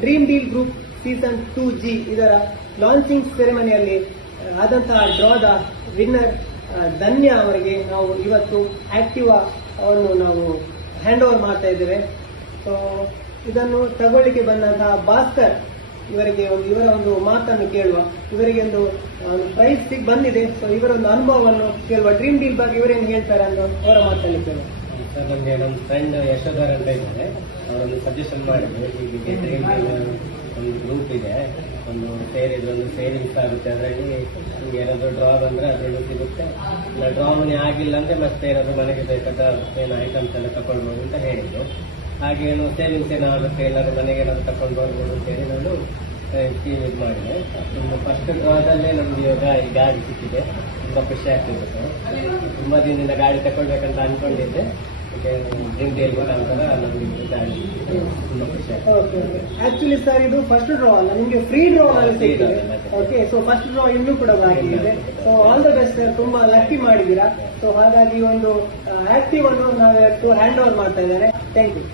Dream deal group season two G ಇದರ launching ಸೆರೆಮನಿಯಲ್ಲಿ ಆದಂತಹ ಡ್ರಾದ ವಿನ್ನರ್ ಧನ್ಯ ಅವರಿಗೆ ನಾವು ಇವತ್ತು ಆಕ್ಟಿವಾ ಅವನ್ನು ನಾವು ಹ್ಯಾಂಡ್ ಓವರ್ ಮಾಡ್ತಾ ಇದ್ದೇವೆ. ಸೊ ಇದನ್ನು ತಗೊಳ್ಳಿಕ್ಕೆ ಬಂದಂತಹ ಭಾಸ್ಕರ್ ಇವರಿಗೆ ಒಂದು, ಇವರ ಒಂದು ಮಾತನ್ನು ಕೇಳುವ. ಇವರಿಗೆ ಒಂದು ಪ್ರೈಸ್ ಸಿಗ್ ಬಂದಿದೆ. ಸೊ ಇವರ ಒಂದು ಅನುಭವವನ್ನು ಕೇಳುವ. ಡ್ರೀಮ್ ಡೀಲ್ ಬಗ್ಗೆ ಇವರೇನು ಹೇಳ್ತಾರೆ ಅಂತ ಅವರ ಮಾತನ್ನು ಕೇಳುವ. ಸರ್ ನಮಗೆ ನಮ್ಮ ಫ್ರೆಂಡ್ ಯಶೋಧರ್ ಅಂತ ಇದ್ದಾರೆ. ಅವರೊಂದು ಸಜೆಷನ್ ಮಾಡಿದ್ರು. ಈಗ ಒಂದು ಗ್ರೂಪ್ ಇದೆ. ಒಂದು ಸೇರಿದ್ರೆ ಒಂದು ಸೇವಿಂಗ್ಸ್ ಆಗುತ್ತೆ. ಅದರಲ್ಲಿ ನಿಮ್ಗೆ ಏನಾದರೂ ಡ್ರಾ ಬಂದರೆ ಅದೇನು ಸಿಗುತ್ತೆ. ಇಲ್ಲ ಡ್ರಾ ಆಗಿಲ್ಲ ಅಂದರೆ ಮತ್ತೆ ಏನಾದರೂ ಮನೆಗೆ ಬೇಕಾದ ಏನು ಐಟಮ್ಸ್ ಎಲ್ಲ ತಗೊಳ್ಬೋದು ಅಂತ ಹೇಳಿದ್ರು. ಹಾಗೆ ಏನು ಸೇವಿಂಗ್ಸ್ ಏನೋ ಆಗುತ್ತೆ ಎಲ್ಲರೂ ಮನೆಗೆ ಏನಾದರೂ ತಕೊಂಡು ಬರ್ಬೋದು ಅಂತ ಹೇಳಿ ನಾನು ಇದು ಮಾಡಿದೆ. ತುಂಬ ಫಸ್ಟ್ ಗೋದಲ್ಲೇ ನಮ್ಗೆ ಇವಾಗ ಈ ಗಾಡಿ ಸಿಕ್ಕಿದೆ. ತುಂಬ ಖುಷಿ ಆಗ್ತಿದೆ ತುಂಬ ದಿನದಿಂದ ಗಾಡಿ ತಗೊಳ್ಬೇಕಂತ ಅನ್ಕೊಂಡಿದ್ದೆ. ಡ್ರೀಮ್ ಡೇಲ್ ಮುಖಾಂತರ ನಮ್ಗೆ ಗಾಡಿ. ತುಂಬ ಖುಷಿ ಆಗ್ತದೆ ಓಕೆ ಆಕ್ಚುಲಿ ಸರ್ ಇದು ಫಸ್ಟ್ ಡ್ರಾ ಅಲ್ಲ ನಿಮಗೆ ಫ್ರೀ ಡ್ರಾ ಅಲ್ಲಿ ಸಿಗ್ತದೆ ಓಕೆ ಸೊ ಫಸ್ಟ್ ಡ್ರಾ ಇನ್ನೂ ಕೂಡ ಬಾಕಿ ಇದೆ. So all the best sir ತುಂಬಾ ಲಕ್ಕಿ ಮಾಡಿದ್ದೀರಾ. ಸೊ ಹಾಗಾಗಿ ಒಂದು ಆಕ್ಟಿವ್ ಅನ್ನು ನಾವು ಹ್ಯಾಂಡ್ ಓವರ್ ಮಾಡ್ತಾ ಇದ್ದಾರೆ ಥ್ಯಾಂಕ್ ಯು